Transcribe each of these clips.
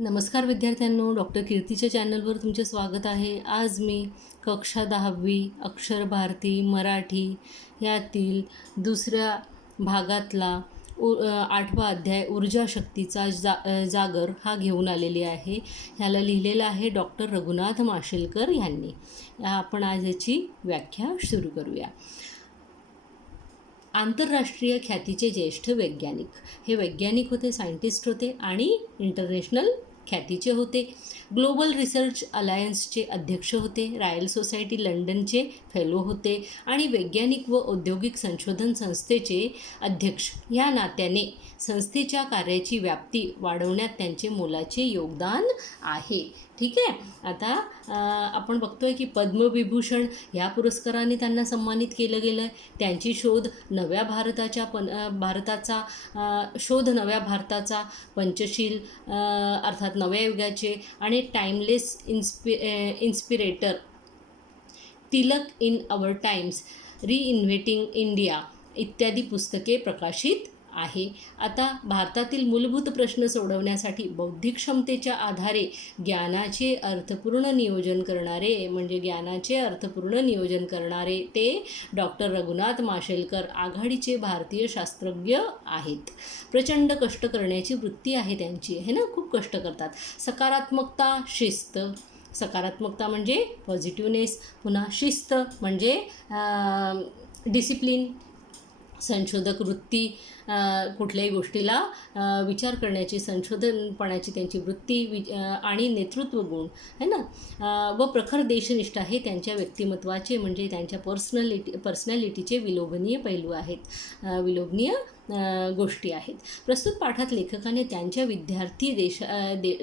नमस्कार विद्यार्थ्यांनो, डॉक्टर कीर्तीच्या चॅनलवर तुमचे स्वागत आहे. आज मी कक्षा 10वी अक्षर भारती मराठी यातील दुसऱ्या भागातला 8वा अध्याय ऊर्जा शक्तीचा जागर हा घेऊन आलेली आहे. ह्याला लिहिलेलं आहे डॉक्टर रघुनाथ माशेलकर यांनी. आपण आज याची व्याख्या सुरू करूया. आंतरराष्ट्रीय ख्यातीचे ज्येष्ठ वैज्ञानिक. हे वैज्ञानिक होते, सायंटिस्ट होते आणि इंटरनॅशनल ख्यातीचे होते. ग्लोबल रिसर्च अलायन्सचे अध्यक्ष होते. रॉयल सोसायटी लंडनचे फेलो होते आणि वैज्ञानिक व औद्योगिक संशोधन संस्थेचे अध्यक्ष. या नात्याने संस्थेच्या कार्याची व्याप्ती वाढवण्यात त्यांचे मोलाचे योगदान आहे. ठीक आहे. आता आपण बघतोय की पद्मविभूषण ह्या पुरस्काराने त्यांना सन्मानित केलं गेलं आहे. त्यांची शोध नव्या भारताचा पंचशील अर्थात नव्या युगाचे आणि timeless inspirator, Tilak in our times, reinventing India इत्यादी पुस्तके प्रकाशित आहे. आता भारतातील मूलभूत प्रश्न सोडवण्यासाठी बौद्धिक क्षमतेच्या आधारे ज्ञानाचे अर्थपूर्ण नियोजन करणारे ते डॉक्टर रघुनाथ माशेलकर आघाडीचे भारतीय शास्त्रज्ञ आहेत. प्रचंड कष्ट करण्याची वृत्ती आहे त्यांची, है ना, खूप कष्ट करतात. सकारात्मकता, शिस्त. सकारात्मकता म्हणजे पॉझिटिव्हनेस, पुन्हा शिस्त म्हणजे डिसिप्लिन, संशोधक वृत्ती, कुठल्याही गोष्टीला विचार करण्याची, संशोधनपणाची त्यांची वृत्ती आणि नेतृत्व गुण, है ना, व प्रखर देशनिष्ठा हे त्यांच्या व्यक्तिमत्वाचे म्हणजे त्यांच्या पर्सनॅलिटीचे विलोभनीय पैलू आहेत, विलोभनीय गोष्टी आहेत. प्रस्तुत पाठात लेखकाने त्यांच्या विद्यार्थी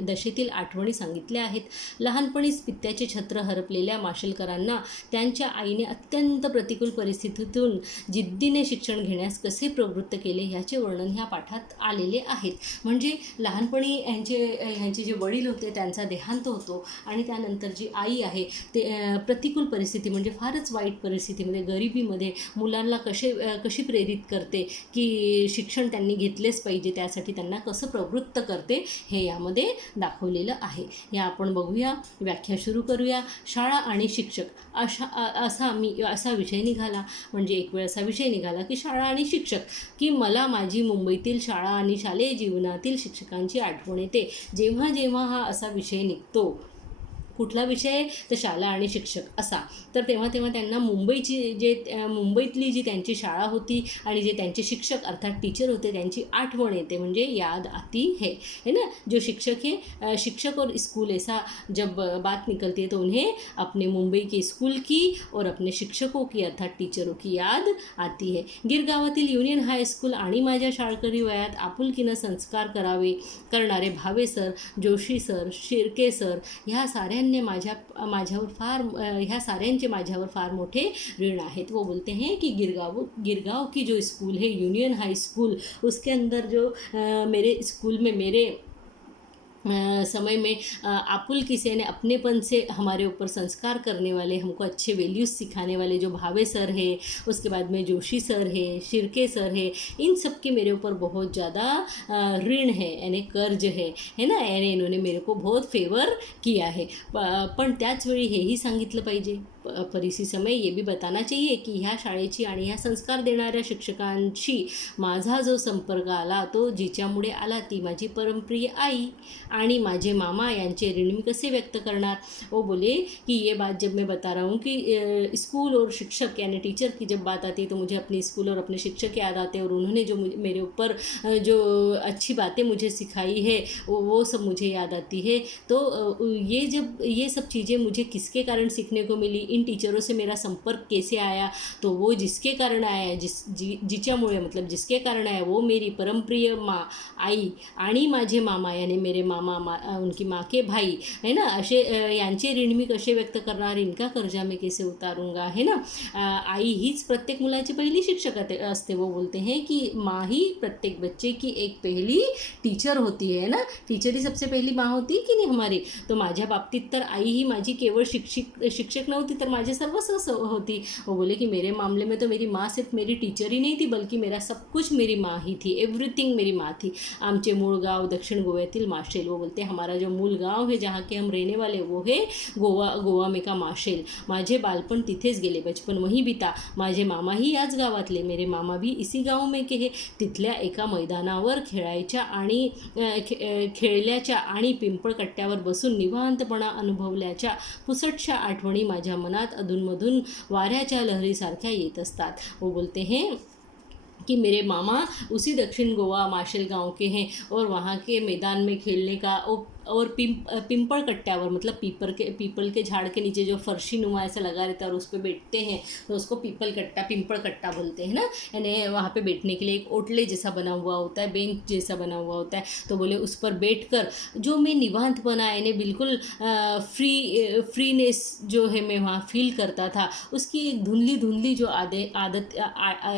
दशेतील आठवणी सांगितल्या आहेत. लहानपणीच पित्याचे छत्र हरपलेल्या माशेलकरांना त्यांच्या आईने अत्यंत प्रतिकूल परिस्थितीतून जिद्दीने शिक्षण घेण्यास कसे प्रवृत्त केले ह्याचे वर्णन ह्या पाठात आलेले आहेत. म्हणजे लहानपणी ह्यांचे जे वडील होते त्यांचा देहांत होतो आणि त्यानंतर जी आई आहे ते प्रतिकूल परिस्थिती म्हणजे फारच वाईट परिस्थितीमध्ये, गरिबीमध्ये मुलांना कशी प्रेरित करते की शिक्षण त्यांनी घेतलेच पाहिजे, त्यासाठी त्यांना कसं प्रवृत्त करते हे यामध्ये दाखवलेलं आहे. या आपण बघूया, व्याख्या सुरू करूया. शाळा आणि शिक्षक असा विषय निघाला. म्हणजे एक वेळ असा विषय निघाला की शाळा आणि शिक्षक, की मला माझी मुंबईतील शाळा आणि शालेय जीवनातील शिक्षकांची आठवण येते. जेव्हा जेव्हा हा असा विषय निघतो, कुठला विषय तर शाळा आणि शिक्षक असा, तर तेव्हा त्यांना मुंबईतली जी त्यांची शाळा होती आणि जे त्यांचे शिक्षक अर्थात टीचर होते त्यांची आठवण येते, म्हणजे याद आती है ना. जो शिक्षक और स्कूल ऐसा जब बात निकलती है तो उन्हें अपने मुंबई के स्कूल की और अपने शिक्षकों की अर्थात टीचरों की याद आती है. गिरगावातील युनियन हायस्कूल आणि माझ्या शाळकरी वयात आपुलकीनं संस्कार करणारे Bhave sir, Joshi sir, Shirke sir ह्या साऱ्यांचे माझ्यावर फार मोठे ऋण आहेत. वो बोलते हैं कि गिरगांव की जो स्कूल है यूनियन हाई स्कूल, उसके अंदर जो मेरे स्कूल में मेरे समय में आपुलकी से अपनेपन से हमारे ऊपर संस्कार करने वाले, हमको अच्छे वैल्यूज़ सिखाने वाले जो भावे सर है, उसके बाद में जोशी सर है, शिर्के सर है, इन सब की मेरे ऊपर बहुत ज़्यादा ऋण है, यानी कर्ज है ना, यानी इन्होंने मेरे को बहुत फेवर किया है. पण त्याच वेळी हेही सांगितलं पाहिजे, पर इसी समय ये भी बताना चाहिए की ह्या शाळेची आणि ह्या संस्कार देणाऱ्या शिक्षकांशी माझा जो संपर्क आला तो जिच्यामुळे आला ती माझी परमप्रिय आई आणि माझे मामा यांचे ऋण मी कसे व्यक्त करणार. वो बोले कि ये बात जब मैं बता रहा हूँ कि स्कूल और शिक्षक यानी टीचर की जब बात आती है तो मुझे अपने स्कूल और अपने शिक्षक याद आते हैं और उन्होंने जो मेरे ऊपर जो अच्छी बातें मुझे सिखाई है वो सब मुझे याद आती है. तो ये सब चीज़ें मुझे किसके कारण सीखने को मिली, इन टीचरों से मेरा संपर्क कैसे आया, तो वो जिसके कारण आया जिच्यामुळे मतलब जिसके कारण आया वो मेरी परमप्रिय माँ आई आणि माझे मामा यानी मेरे मामा उनकी माँ के भाई है ना, असे यांचे ऋण मी कसे व्यक्त करणार, इनका कर्जा मैं कैसे उतारूंगा, है ना. आई हीच प्रत्येक मुलाची पहिली शिक्षक असते. वो बोलते हैं कि माँ ही प्रत्येक बच्चे की एक पहली टीचर होती है ना, टीचर ही सबसे पहली माँ होती की नहीं हमारी. तो माझ्या बाबतीत तर आई ही माझी केवळ शिक्षक नव्हती तर माझे सर्वस्व होती. वो बोले कि मेरे मामले में तो मेरी माँ सिर्फ मेरी टीचर ही नहीं थी बल्कि मेरा सब कुछ मेरी माँ ही थी, एव्हरीथिंग मेरी माँ थी. आमचे मूळ गाव दक्षिण गोव्यातील माशेल माशेल। वो बोलते हमारा जो मूल गांव है जहाँ के हम रहने वाले वो है गोवा में का माशेल। माझे बालपण तिथेच गेले, बचपन वहीं बिता। माझे मामाही याच गावातले, मेरे मामा भी इसी गाव में के हे। तिथल्या एका मैदानावर खेळल्याच्या आणि पिंपळकट्ट्यावर बसून निवांतपणा अनुभवल्याच्या पुसटशा आठवणी माझ्या मनात अधूनमधून वाऱ्याच्या लहरीसारख्या येत असतात। वो बोलते हैं कि मेरे मामा उसी दक्षिण गोवा माशेल गांव के हैं और वहाँ के मैदान में खेलने का और पिंपल कट्ट्यावर मतलब पीपल के झाड़ के नीचे जो फर्शी नुमा ऐसा लगा रहता है और उस पर बैठते हैं तो उसको पिंपल कट्टा बोलते हैं ना। यानी वहाँ पे बैठने के लिए एक ओटले जैसा बना हुआ होता है, बेंच जैसा बना हुआ होता है। तो बोले उस पर बैठकर जो मैं निवांत बना यानी बिल्कुल फ्रीनेस जो है मैं वहाँ फील करता था, उसकी एक धुंधली जो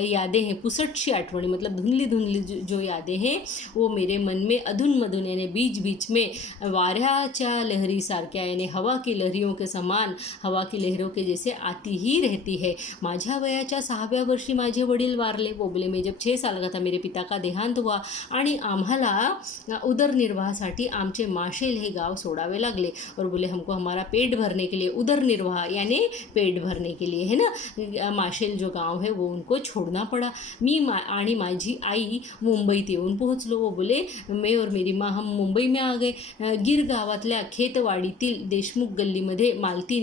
यादें हैं, पुसटशी आठवणी मतलब धुंधली जो यादें हैं वो मेरे मन में अधून यानी बीच में वाऱ्याच्या लहरीसारख्या यानी हवा की लहरियों के समान, हवा की लहरों के जैसे आती ही रहती है। माझ्या वयाच्या 6व्या वर्षी माझे वडील वारले। वो बोले मैं जब 6 साल का था मेरे पिता का देहांत हुआ आणि आम्हाला उदरनिर्वाहासाठी आमचे माशेल हे गाव सोडावे लागले। और बोले हमको हमारा पेट भरने के लिए, उदरनिर्वाह यानी पेट भरने के लिए है ना, माशेल जो गांव है वो उनको छोड़ना पड़ा। मी आणि माझी आई मुंबईत येऊन पोहोचलो। वो बोले मैं और मेरी माँ हम मुंबई में आ गए। गिर गावातल्या खेतवाडीतील देशमुख गल्लीमध्ये मालती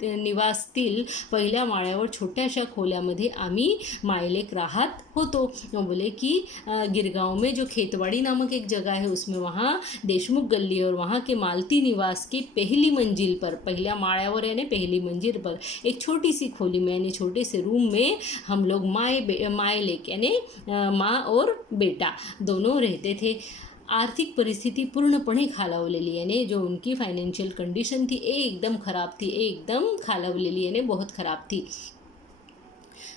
निवासतील पहिल्या माळ्यावर छोट्याशा खोल्यामध्ये आम्ही मायलेक राहत होतो। बोले कि गिरगांव में जो खेतवाड़ी नामक एक जगह है उसमें वहाँ देशमुख गली और वहाँ के मालती निवास की पहली मंजिल पर, पहला माळ्यावर यानी पहली मंजिल पर एक छोटी सी खोली में यानी छोटे से रूम में हम लोग मायलेक यानी माँ और बेटा दोनों रहते थे। आर्थिक परिस्थिती पूर्णपणे खालावलेली यानी जो उनकी फाइनेंशियल कंडीशन थी एकदम ख़राब थी, एकदम खालावलेली यानी बहुत ख़राब थी।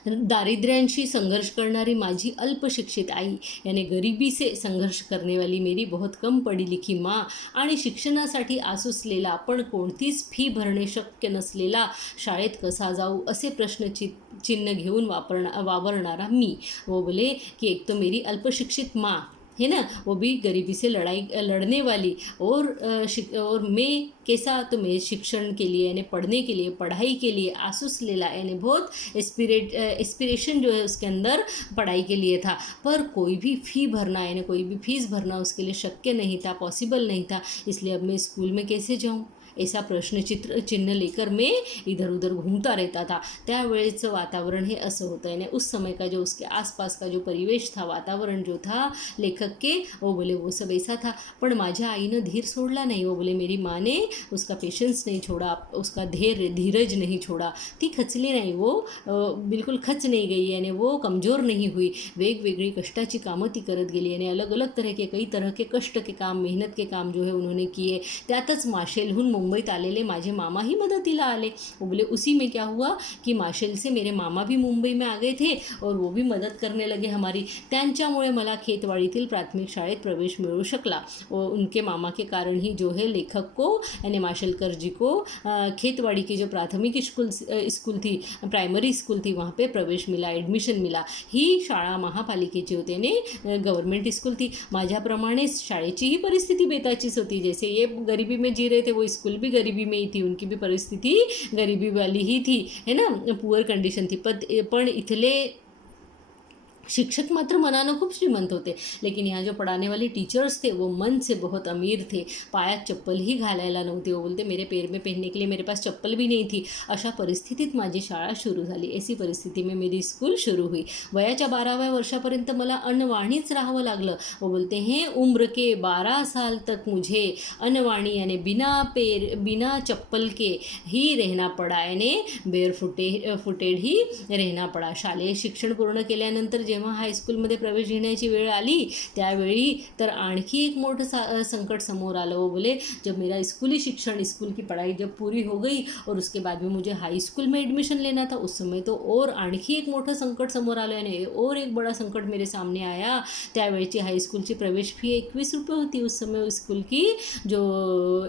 दारिद्र्यांशी संघर्ष करणारी माझी अल्पशिक्षित आई यानी गरिबी से संघर्ष करने वाली मेरी बहुत कम पढ़ी लिखी माँ आणि शिक्षणासाठी आसुसलेला पण कोणतीच फी भरणे शक्य नसलेला शाळेत कसा जाऊ असे प्रश्नचिन्ह घेऊन वावरणारा मी। वो बोले कि एक तो मेरी अल्पशिक्षित माँ है ना, वो भी गरीबी से लड़ने वाली और मैं कैसा, तो मैं शिक्षण के लिए यानी पढ़ने के लिए, पढ़ाई के लिए आसूस लेला यानी बहुत एस्पिरेशन जो है उसके अंदर पढ़ाई के लिए था, पर कोई भी फ़ी भरना यानी कोई भी फीस भरना उसके लिए शक्य नहीं था, पॉसिबल नहीं था। इसलिए अब मैं स्कूल में कैसे जाऊँ, ऐसा चिन्ह लेकर मैं इधर उधर घूमता रहता था। त्यावेळेचं वातावरण हे असं होतं यानी उस समय का जो उसके आसपास का जो परिवेश था, वातावरण जो था लेखक के, वो बोले वो सब ऐसा था। पण माझ्या आईनं धीर सोडला नहीं। वो बोले मेरी माँ ने उसका पेशेंस नहीं छोड़ा, उसका धीरज नहीं छोड़ा। ती खचली नहीं, वो बिल्कुल खच नहीं गई यानी वो कमज़ोर नहीं हुई। वेगवेगळी कष्टाची कामं ती करत गेली यानी अलग अलग तरह के कई तरह के कष्ट के काम, मेहनत के काम जो है उन्होंने किए। त्यातच माशेलहून मुंबईत आलेले माझे मामा ही मदतीला आले। वो बोले उसी में क्या हुआ कि माशेल से मेरे मामा भी मुंबई में आ गए थे और वो भी मदद करने लगे हमारी। त्यांच्यामुळे मला खेतवाडीतील प्राथमिक शाळेत प्रवेश मिळू शकला। और उनके मामा के कारण ही जो है लेखक को यानी माशेलकर जी को खेतवाड़ी की जो प्राथमिक स्कूल थी, प्राइमरी स्कूल थी, वहाँ पे प्रवेश मिला, एडमिशन मिला। ही शाळा महापालिकेची होती यानी गवर्नमेंट स्कूल थी। माझ्याप्रमाणे शाळेची ही परिस्थिती बेताचीच होती। जैसे ये गरीबी में जी रहे थे वो स्कूल भी गरीबी में ही थी, उनकी भी परिस्थिति गरीबी वाली ही थी है ना, पुअर कंडिशन थी। पण इथले शिक्षक मात्र मनानं खूप श्रीमंत होते, लेकिन यहाँ जो पढ़ाने वाले टीचर्स थे वो मन से बहुत अमीर थे। पायात चप्पल ही घालायला नव्हती। वो बोलते मेरे पैर में पहनने के लिए मेरे पास चप्पल भी नहीं थी। अशा परिस्थितीत माझी शाळा सुरू झाली। ऐसी परिस्थिती में मेरी स्कूल शुरू हुई। वयाच्या 12व्या वर्षापर्यंत मला अनवाणीच राहावं लागलं। वो बोलते हैं उम्र के 12 साल तक मुझे अनवाणी यानी बिना चप्पल के ही रहना पड़ा यानी फुटेड ही रहना पड़ा। शालेय शिक्षण पूर्ण केल्यानंतर जेव्हा हायस्कूलमध्ये प्रवेश घेण्याची वेळ आली त्यावेळी तर आणखी एक मोठं संकट समोर आलं। वो बोले जब मेरा स्कूली शिक्षण, स्कूल की पढ़ाई जब पूरी हो गई और उसके बाद में मुझे हाई स्कूल में एडमिशन लेना था, उस समय तो और आणखी एक मोठं संकट समोर आलं यानी और एक बड़ा संकट मेरे सामने आया। त्यावेळची हाई स्कूलची प्रवेश फी 21 रुपये होती। उस समय स्कूल की जो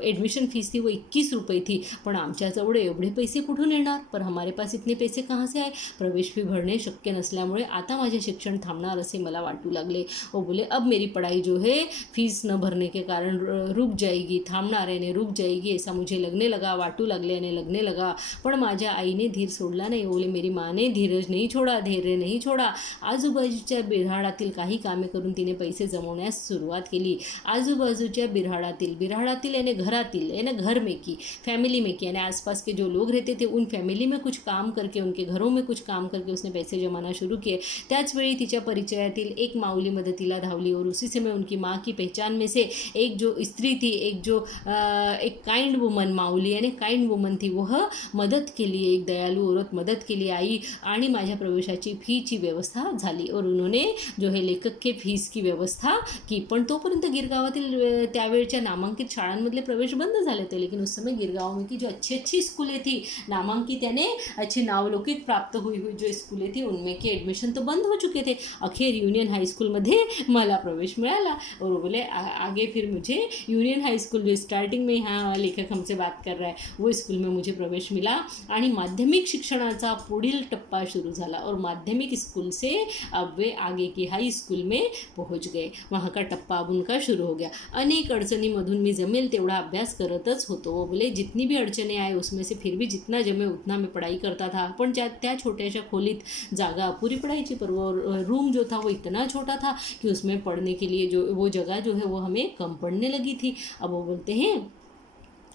एडमिशन फीस थी वो 21 रुपये थी। पण आमच्याजवळ एवढे पैसे कुठून येणार, पर हमारे पास इतने पैसे कहाँ से आए। प्रवेश फी भरणे शक्य नसल्यामुळे आता माझ्या शिक्षण थांबणार असे मला वाटू लागले. वो बोले अब मेरी पढ़ाई जो है फीस न भरने के कारण रुक जाएगी, थांबणार यानी रुक जाएगी ऐसा मुझे लगने लगा, वाटू लागले आणि लगने लगा. पण माझ्या आईने धीर सोडला नाही. बोले मेरी माने धीरज नहीं छोड़ा, धैर्य नहीं छोड़ा. आजूबाजूच्या बिऱ्हाडातील काही कामे करून तिने पैसे जमवण्यास सुरुवात केली. आजूबाजूच्या बिऱ्हाडातील यानी घरातील यानी घर में की, फैमिली में की, यानी आसपास के जो लोग रहते थे उन फैमिली में कुछ काम करके, उनके घरों में कुछ काम करके उसने पैसे जमाना शुरू किए. त्याच वेळी तिच्या परिचयातील एक माऊली मदतीला धावली और उसी समय उनकी माँ की पहचान में से एक जो स्त्री थी, एक काइंड वुमन, माऊली यानी काइंड वुमन थी, वह मदद के लिए, एक दयालु औरत मदद के लिए आई आणि माझ्या प्रवेशाची फीची व्यवस्था झाली. और उन्होंने जो है लेखक के फीस की व्यवस्था की. पण तोपर्यंत गिरगावातील त्यावेळच्या नामांकित शाळांमधले प्रवेश बंद झाले थे. लेकिन उस समय गिरगाव में की जो अच्छी अच्छी स्कूलें थी, नामांकित यानी अच्छी नावलौकिक प्राप्त हुई जो स्कूलें थी, उनमें के एडमिशन तो बंद हो चुके थे. अखेर यूनियन हाई स्कूलमध्ये मला प्रवेश मिळाला. और बोले आगे फिर मुझे यूनियन हाई स्कूल जो स्टार्टिंग में यहाँ लेखक हमसे बात कर रहा है वो स्कूल में मुझे प्रवेश मिला आणि माध्यमिक शिक्षणाचा पुढील टप्पा सुरू झाला. और माध्यमिक स्कूल से अब वे आगे की हाई स्कूल में पहुँच गए. वहाँ का टप्पा अब उनका शुरू हो गया. अनेक अडचणीमधून मी जमेल तेवढा अभ्यास करतच होतो. बोले जितनी भी अडचणें आए उसमें से फिर भी जितना जमे उतना मैं पढ़ाई करता था. पण त्या छोट्याशा खोलीत जागा अपूरी पढ़ाई पर वो रूम जो था वो इतना छोटा था कि उसमें पढ़ने के लिए जो वो जगह जो है वो हमें कम पड़ने लगी थी. अब वो बोलते हैं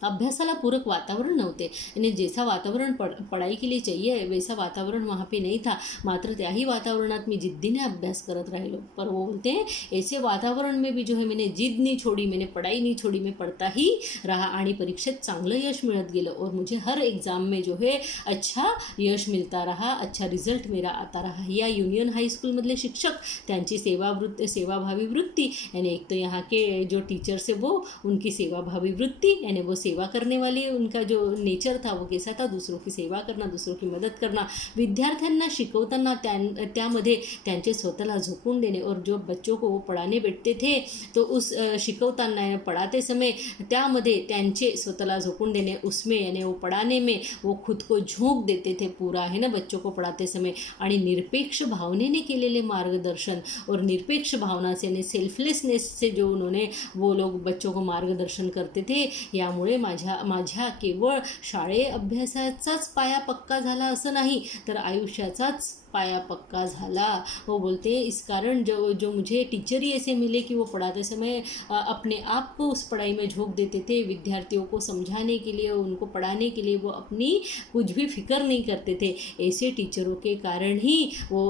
अभ्यासाला पूरक वातावरण नव्हते, यानी जैसा वातावरण पढ़ाई के लिए चाहिए वैसा वातावरण वहाँ पे नहीं था. मात्र त्याही वातावरणात मी जिद्दीने अभ्यास करत राहिलो. पर वो बोलते हैं ऐसे वातावरण में भी जो है मैंने जिद नहीं छोड़ी, मैंने पढ़ाई नहीं छोड़ी, मैं पढ़ता ही रहा आणि परीक्षेत चांगलं यश मिळत गेलं. और मुझे हर एग्ज़ाम में जो है अच्छा यश मिलता रहा, अच्छा रिझल्ट मेरा आता रहा. या यूनियन हाई स्कूलमधले शिक्षक त्यांची सेवाभावी वृत्ती, यानी एक तो यहाँ के जो टीचर्स है वो उनकी सेवाभावी वृत्ती यानी वो सेवा करने वाले, उनका जो नेचर था वो कैसा था, दूसरों की सेवा करना, दूसरों की मदद करना. विद्यार्थ्यांना शिकवताना त्यामध्ये त्यांचे स्वतःला झोकून देने. और जो बच्चों को वो पढ़ाने बैठते थे तो उस शिकवताना पढ़ाते समय त्यामध्ये त्यांचे स्वतःला झोकून देने, उसमें यानी वो पढ़ाने में वो खुद को झोंक देते थे पूरा, है ना, बच्चों को पढ़ाते समय. आणि निरपेक्ष भावनेने केलेले मार्गदर्शन और निरपेक्ष भावना से यानी सेल्फलेसनेस से जो उन्होंने वो लोग बच्चों को मार्गदर्शन करते थे, यामुळे माझ्या केवळ शाळे अभ्यासाचाच पाया पक्का झाला असं नाही, तर आयुष्याचाच पाया पक्का झाला. वो बोलते हैं इस कारण जो मुझे टीचर ही ऐसे मिले कि वो पढ़ाते समय अपने आप को उस पढ़ाई में झोंक देते थे. विद्यार्थियों को समझाने के लिए, उनको पढ़ाने के लिए वो अपनी कुछ भी फिक्र नहीं करते थे. ऐसे टीचरों के कारण ही वो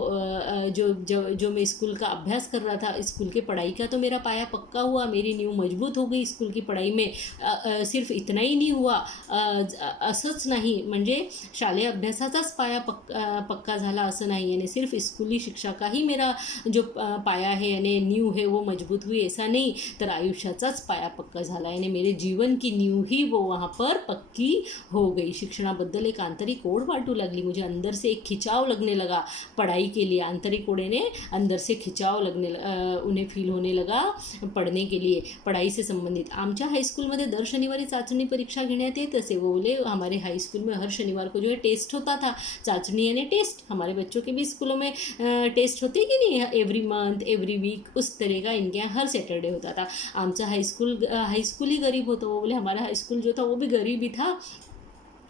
जो मैं स्कूल का अभ्यास कर रहा था, स्कूल के पढ़ाई का तो मेरा पाया पक्का हुआ, मेरी नींव मजबूत हो गई स्कूल की पढ़ाई में. सिर्फ इतना ही नहीं हुआ, असंच नाही म्हणजे शालेय अभ्यासाचाच पाया पक्का झाला असं नहीं, यानी सिर्फ स्कूली शिक्षा का ही मेरा जो पाया है यानी नींव है वो मजबूत हुई ऐसा नहीं, तर आयुष्याचाच पाया पक्का झाला, यानी मेरे जीवन की नींव ही वो वहाँ पर पक्की हो गई. शिक्षणाबद्दल एक आंतरिक ओढ वाटू लागली. मुझे अंदर से एक खिंचाव लगने लगा पढ़ाई के लिए. आंतरिक ओढ ने अंदर से खिंचाव उन्हें फील होने लगा पढ़ने के लिए, पढ़ाई से संबंधित. आमच्या हाईस्कूलमध्ये दर शनिवारी चाचणी परीक्षा घेण्यात येत असे. वो बोले हमारे हाई स्कूल में हर शनिवार को जो है टेस्ट होता था. चाचणी यानी टेस्ट, हमारे बच्चों के भी स्कूलों में टेस्ट होते कि नहीं, एवरी मंथ एवरी वीक, उस तरह का इनके यहाँ हर सैटरडे होता था. आमचा हाई स्कूल ही गरीब होता. वो बोले हमारा हाई स्कूल जो था वो भी गरीब ही था,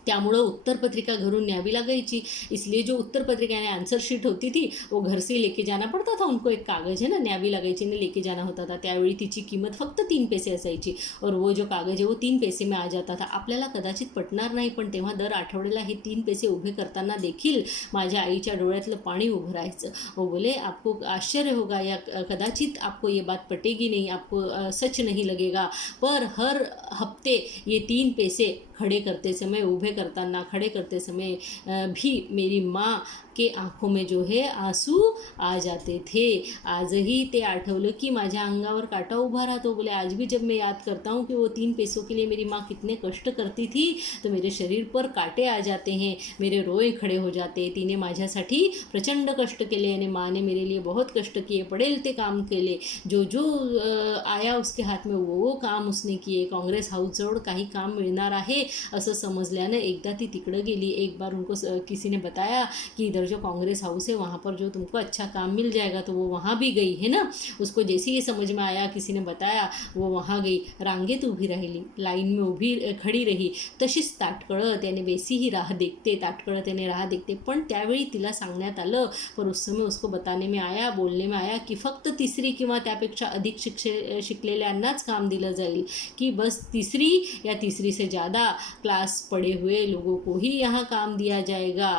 त्यामुळं उत्तरपत्रिका घरून न्यावी लागायची. इसलिए जो उत्तरपत्रिका यानी आंसर शीट होती थी वो घर से लेके जाना पड़ता था. उनको एक कागज़ है ना न्यावी लागायची ने लेके जाना होता था. त्यावेळी तिची किंमत फक्त 3 पैसे असायची. और वो जो कागज़ है वो 3 पैसे में आ जाता था. आपल्याला कदाचित पटणार नाही, पण तेव्हा दर आठवड्याला हे 3 पैसे उभे करताना देखील माझ्या आईच्या डोळ्यातलं पाणी उभं राहायचं. वो बोले आपको आश्चर्य होगा या कदाचित आपको ये बात पटेगी नहीं, आपको सच नहीं लगेगा, पर हर हफ्ते ये 3 पैसे खड़े करते समय, खड़े करते समय भी मेरी माँ के आँखों में जो है आंसू आ जाते थे. आजही ते आठवलं की माझ्या अंगावर काटा उभा राहतो. बोले आज भी जब मैं याद करता हूँ कि वो 3 पैसों के लिए मेरी माँ कितने कष्ट करती थी, तो मेरे शरीर पर काटे आ जाते हैं, मेरे रोए खड़े हो जाते. तिने माझ्यासाठी प्रचंड कष्ट केले आणि माँ ने मेरे लिए बहुत कष्ट किए, पडेल ते काम केले, जो आया उसके हाथ में वो काम उसने किए. काँग्रेस हाऊसजवळ काही काम मिळणार आहे असं समजल्यानं एकदा ती तिकडं गेली. एक बार उनको किसी ने बताया कि इधर जो कांग्रेस हाउस है वहाँ पर जो तुमको अच्छा काम मिल जाएगा, तो वो वहाँ भी गई है ना। उसको जैसे ही समझ में आया, किसी ने बताया, वो वहाँ गई. रांगेत उभी राहिली, लाईन में उभी खडी रही. तशीच ताटकळत याने वैसी ही राह देखते, ताटकळत याने राह देखते. पण त्यावेळी तिला सांगण्यात आलं, पर उस समय उसको बताने में आया, बोलने में आया की फक्त तिसरी किंवा त्यापेक्षा अधिक शिकलेल्यांनाच काम दिलं जाईल, कि बस तीसरी या तीसरी से ज़्यादा क्लास पढ़े हुए लोगों को ही यहाँ काम दिया जाएगा.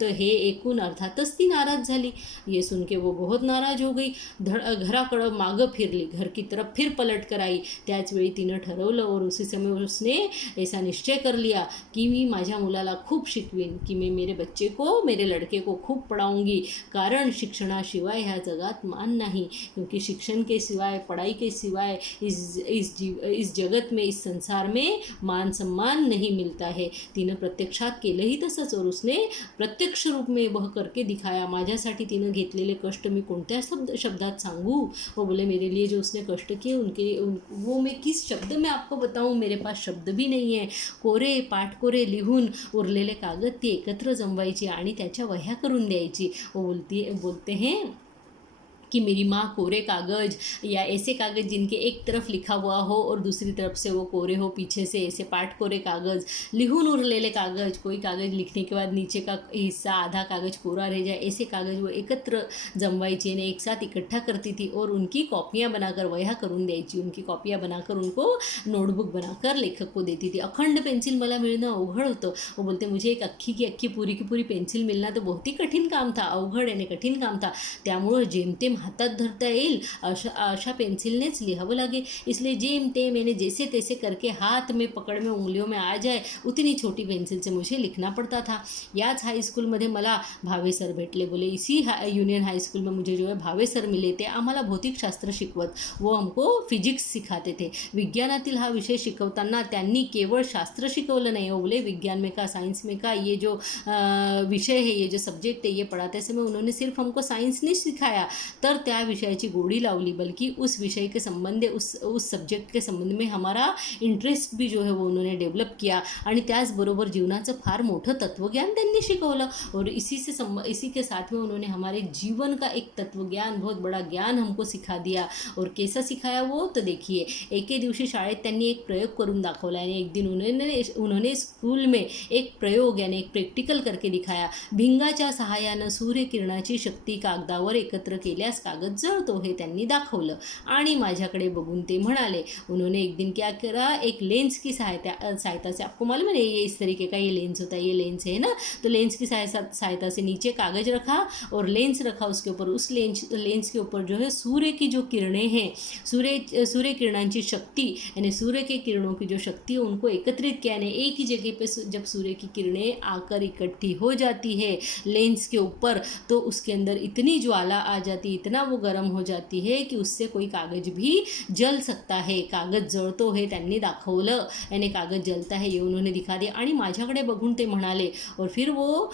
तर हे ऐकून अर्थातच ती नाराज झाली. ये सुन के वो बहुत नाराज हो गई. घराकडं मागं फिरली, घर की तरफ फिर पलट कर आई. त्याच वेळी तिनं ठरवलं, और उसी समय उसने ऐसा निश्चय कर लिया कि मी माझ्या मुलाला खूप शिकवीन, कि मैं मेरे बच्चे को, मेरे लड़के को खूप पढ़ाऊंगी. कारण शिक्षणाशिवाय ह्या जगात मान नाही, क्योंकि शिक्षण के सिवाय, पढ़ाई के सिवाय इस जगत में, इस संसार में मान सम्मान नहीं मिलता है. तिनं प्रत्यक्षात केलंही तसंच, और उसने प्रत्यक्ष रूप में वह करके दिखाया. माझ्यासाठी तिनं घेतलेले कष्ट मी कोणत्या शब्दात सांगू. वो बोले मेरे लिए जो उसने कष्ट किए वो मैं किस शब्द में आपको बताऊं, मेरे पास शब्द भी नहीं है. कोरे पाठकोरे लिहून उरलेले कागद ती एकत्र जमवायची आणि त्याच्या वह्या करून द्यायची. वो बोलते हैं कि मेरी माँ कोरे कागज़ या ऐसे कागज़ जिनके एक तरफ लिखा हुआ हो और दूसरी तरफ से वो कोरे हो, पीछे से ऐसे पाठ कोरे कागज़, लिहून उरलेले कागज़, कोई कागज़ लिखने के बाद नीचे का हिस्सा आधा कागज़ कोरा रह जाए, ऐसे कागज़ वो एकत्र जमवायची ने एक साथ इकट्ठा करती थी और उनकी कॉपियाँ बनाकर वह्या करून द्यायची. उनकी कॉपियाँ बनाकर उनको नोटबुक बनाकर लेखक को देती थी. अखंड पेन्सिल मला मिळणं अवघड होतं. वो बोलते मुझे एक अख्खी की अख्खी पूरी की पूरी पेन्सिल मिलना तो बहुत ही कठीण काम था, अवघड यानी कठीण काम था. त्यामुळं जेमतेम हातात धरता येईल अशा पेन्सिलनेच लिहावं लागे. इसलिए जेम तेम मैंने जैसे तैसे करके हाथ में पकड़ में उंगलियों में आ जाए उतनी छोटी पेंसिल से मुझे लिखना पड़ता था. याच हाई स्कूलमध्ये मला भावे सर भेटले. बोले इसी यूनियन हाई स्कूल में मुझे जो है भावे सर मिले. ते आम्हाला भौतिकशास्त्र शिकवत, वो हमको फिजिक्स सिखाते थे. विज्ञानातील हा विषय शिकवताना त्यांनी केवळ शास्त्र शिकवलं नाही. बोले विज्ञान में का, साइंस में का, ये जो विषय है, ये जो सब्जेक्ट है, ये पढ़ाते समय उन्होंने सिर्फ हमको साइंस नहीं सिखाया, तर त्या विषयाची गोडी लावली, बल्कि उस विषय के संबंध, उस सब्जेक्ट के संबंध में हमारा इंटरेस्ट भी जो है वो उन्होंने डेवलप किया. आणि त्याचबरोबर जीवनाचं फार मोठं तत्वज्ञान त्यांनी शिकवलं. और इसी के साथ में उन्होंने हमारे जीवन का एक तत्वज्ञान, बहुत बड़ा ज्ञान हमको सिखा दिया. और कैसा सिखाया वो, तो देखिए एके दिवशी शाळेत त्यांनी एक प्रयोग करून दाखवला. आणि एक दिन उन्होंने स्कूल में एक प्रयोग यानी एक प्रैक्टिकल करके दिखाया. भिंगाच्या सहाय्यानं सूर्यकिरणाची शक्ती कागदावर एकत्र केल्यास कागद जळतो, हे त्यांनी दाखवलं. आणि माझ्याकडे बघून ते म्हणाले, उन्होंने एक दिन क्या करा, एक लेंस की सहायता से, आपको मालूम है ये इस तरीके का ये लेंस होता है, ये लेंस है ना, तो लेंस की सहायता से नीचे कागज रखा और लेंस रखा उसके ऊपर. उस लेंस के ऊपर जो है सूर्य की जो किरणें हैं, सूर्य किरणांची शक्ति यानी सूर्य के किरणों की जो शक्ति है उनको एकत्रित किया. यानी एक ही जगह पे जब सूर्य की किरणें आकर इकट्ठी हो जाती है लेंस के ऊपर, तो उसके अंदर इतनी ज्वाला आ जाती, इतना वो गर्म हो जाती है कि उससे कोई कागज भी जल सकता है. कागज जळतो हे त्यांनी दाखवलं, यानी कागज जलता है ये उन्होंने दिखा दिया. आणि माझ्याकडे बघून ते म्हणाले, और फिर वो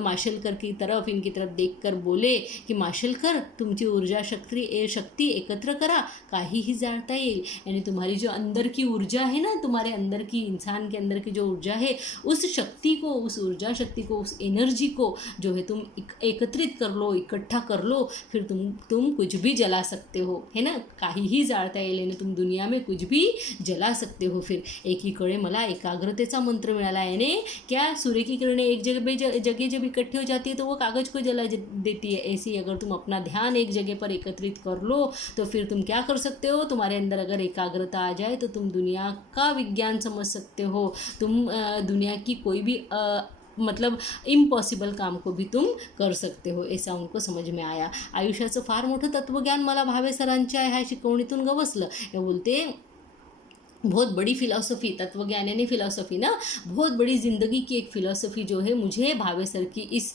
माशेलकर की तरफ, इनकी तरफ देखकर बोले कि माशेलकर तुमची ऊर्जा शक्ति एकत्र करा, काहीही जाळता येईल. यानी तुम्हारी जो अंदर की ऊर्जा है ना, तुम्हारे अंदर की, इंसान के अंदर की जो ऊर्जा है, उस शक्ति को, उस ऊर्जा शक्ति को, उस एनर्जी को जो है तुम एकत्रित कर लो, इकट्ठा कर लो, फिर तुम कुछ भी जला सकते हो, है ना. काहीही जाळता येईल, तुम दुनिया में कुछ भी जला सकते हो. फिर एकीकडे मला एकाग्रतेचा मंत्र मिळाला. यानी क्या, सूर्य की किरणें एक जगह जब इकट्ठी हो जाती है तो वो कागज को जला देती है. ऐसी अगर तुम अपना ध्यान एक जगह पर एकत्रित कर लो तो फिर तुम क्या कर सकते हो, तुम्हारे अंदर अगर एकाग्रता आ जाए तो तुम दुनिया का विज्ञान समझ सकते हो. तुम दुनिया की कोई भी मतलब इम्पॉसिबल काम को भी तुम कर सकते हो, ऐसा उनको समझ में आया. आयुष्याचं फार मोठं तत्वज्ञान मला भावे सरांच्या ह्या शिकवणीतून गवसलं. हे बोलते बहुत बड़ी फ़िलॉसफ़ी, तत्वज्ञान यानी फ़िलॉसफ़ी ना, बहुत बड़ी ज़िंदगी की एक फ़िलॉसफ़ी जो है मुझे भावे सर की इस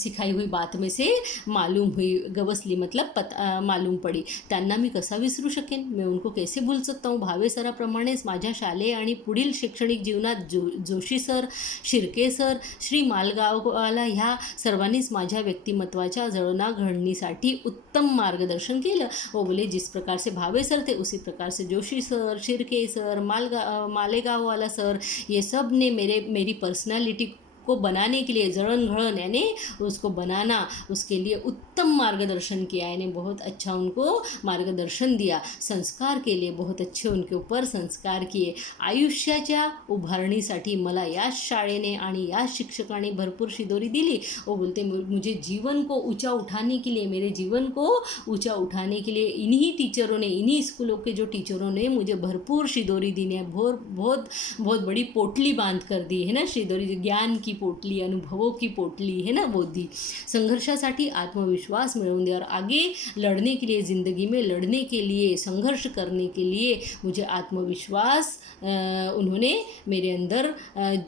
सिखाई हुई बात में से मालूम हुई, गवसली मतलब मालूम पड़ी. त्यांना मी कसा विसरू शकेन, मैं उनको कैसे भूल सकता हूँ. भावे सराप्रमाणेच माझ्या शालेय आणि पुढील शैक्षणिक जीवनात जोशी सर, शिर्के सर, श्री मालगाववाला ह्या सर्वांनीच माझ्या व्यक्तिमत्वाच्या जळणाघडणीसाठी उत्तम मार्गदर्शन केलं. वो बोले जिस प्रकार से भावे सर थे उसी प्रकार से जोशी सर, शिर्के सर, मालेगांव वाला सर, ये सब ने मेरी पर्सनालिटी को बनाने के लिए, जड़न घड़न यानी उसको बनाना, उसके लिए उत्तम मार्गदर्शन किया, यानी बहुत अच्छा उनको मार्गदर्शन दिया. संस्कार केले, बहुत अच्छे उनके ऊपर संस्कार किए. आयुष्याच्या उभारणीसाठी मला याच शाळेने आणि याच शिक्षकाने भरपूर शिदोरी दिली. वो बोलते मुझे जीवन को ऊंचा उठाने के लिए, मेरे जीवन को ऊंचा उठाने के लिए इन्हीं टीचरों ने, इन्हीं स्कूलों के जो टीचरों ने मुझे भरपूर शिदोरी दी है, बहुत बहुत बहुत बड़ी पोटली बांध कर दी है ना. शिदोरी, ज्ञान की पोटली, अनुभवों की पोटली है ना, वो दी. संघर्षासाठी आत्मविश्वास मिळवून दिया और आगे लड़ने के लिए, ज़िंदगी में लड़ने के लिए, संघर्ष करने के लिए मुझे आत्मविश्वास उन्होंने मेरे अंदर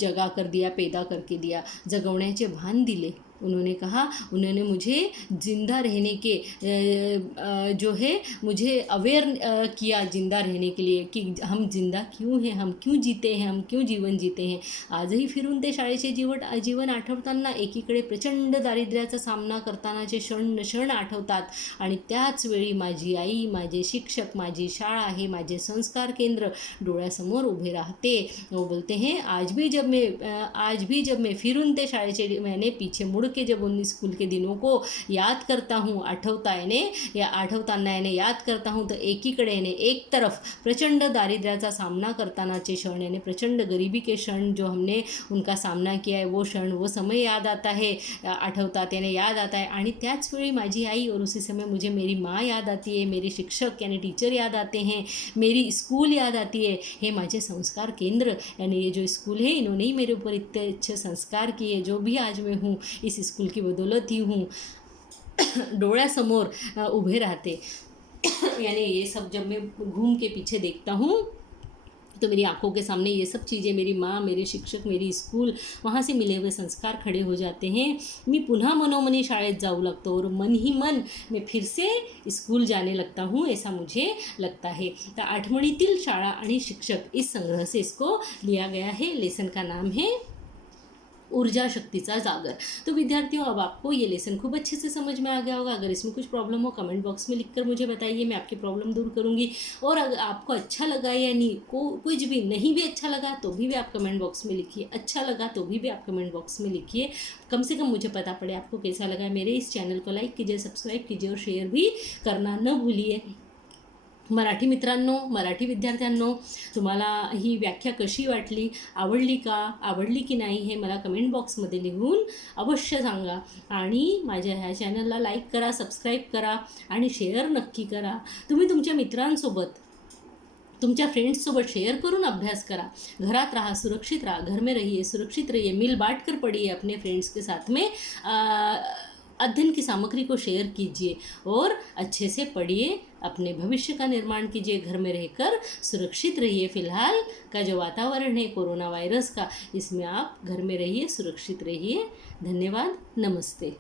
जगा कर दिया, पैदा करके दिया. जगवण्याचे भान दिले. उन्होंने कहा, उन्होंने मुझे ज़िंदा रहने के जो है मुझे अवेयर किया ज़िंदा रहने के लिए, की हम जिंदा क्यों हैं, हम क्यों जीते हैं, हम क्यों जीवन जीते हैं. आजही फिरून ते शाळेचे जीवन आठवताना एकीकडे प्रचंड दारिद्र्याचा सामना करतानाचे क्षण आठवतात आणि त्याच वेळी माझी आई, माझे शिक्षक, माझी शाळा हे माझे संस्कार केंद्र डोळ्यासमोर उभे राहते. वो बोलते हैं आज भी जब मैं फिरून ते शाळेचे मैंने पीछे मुड़ के जब उन स्कूल के दिनों को याद करता हूँ, आठवताना याद करता हूँ, तो एकीकडे एक तरफ प्रचंड दारिद्र्याचा सामना करतानाचे क्षण, यानी प्रचंड गरीबी के क्षण जो हमने उनका सामना किया है, वो क्षण, वो समय याद आता है, आठवतात, यानी याद आता है. आणि त्याच वेळी माझी आई और उसी समय मुझे मेरी माँ याद आती है, मेरे शिक्षक यानी टीचर याद आते हैं, मेरी स्कूल याद आती है. हे माझे संस्कार केंद्र, यानी ये जो स्कूल है इन्होंने ही मेरे ऊपर इतने अच्छे संस्कार किए, जो भी आज मैं हूँ इस स्कूल की बदौलत ही हूँ. डोळ्यासमोर उभे रहते. यानी ये सब जब मैं घूम के पीछे देखता हूँ तो मेरी आंखों के सामने ये सब चीज़ें, मेरी माँ, मेरे शिक्षक, मेरी स्कूल, वहाँ से मिले हुए संस्कार खड़े हो जाते हैं. मी पुन्हा मनोमनी शाळेत जाऊ लगतो और मन ही मन मैं फिर से स्कूल जाने लगता हूँ, ऐसा मुझे लगता है. तो आठवणीतील शाळा आणि शिक्षक इस संग्रह से इसको लिया गया है. लेसन का नाम है ऊर्जा शक्तिचा जागर. तो विद्यार्थियों, अब आपको ये लेसन खूब अच्छे से समझ में आ गया होगा. अगर इसमें कुछ प्रॉब्लम हो कमेंट बॉक्स में लिखकर मुझे बताइए, मैं आपकी प्रॉब्लम दूर करूँगी. और अगर आपको अच्छा लगा या नहीं, कुछ भी नहीं भी अच्छा लगा तो भी आप कमेंट बॉक्स में लिखिए, अच्छा लगा तो भी आप कमेंट बॉक्स में लिखिए. कम से कम मुझे पता पड़े आपको कैसा लगा. मेरे इस चैनल को लाइक कीजिए, सब्सक्राइब कीजिए और शेयर भी करना न भूलिए. मराठी मित्रांनो, मराठी विद्यार्थ्यांनो, तुम्हाला ही व्याख्या कशी वाटली, आवडली की नाही हे मला कमेंट बॉक्समध्ये लिहून अवश्य सांगा. आणि माझ्या ह्या चॅनलला लाईक करा, सबस्क्राईब करा आणि शेअर नक्की करा. तुम्ही तुमच्या मित्रांसोबत, तुमच्या फ्रेंड्ससोबत शेयर करून अभ्यास करा. घरात रहा, सुरक्षित रहा, घर में रहिए, सुरक्षित रहिए, मिल बांट कर पढ़िए अपने फ्रेंड्स के साथ में. अध्ययन की सामग्री को शेयर कीजिए और अच्छे से पढ़िए, अपने भविष्य का निर्माण कीजिए, घर में रहकर सुरक्षित रहिए. फ़िलहाल का जो वातावरण है कोरोना वायरस का, इसमें आप घर में रहिए, सुरक्षित रहिए. धन्यवाद, नमस्ते.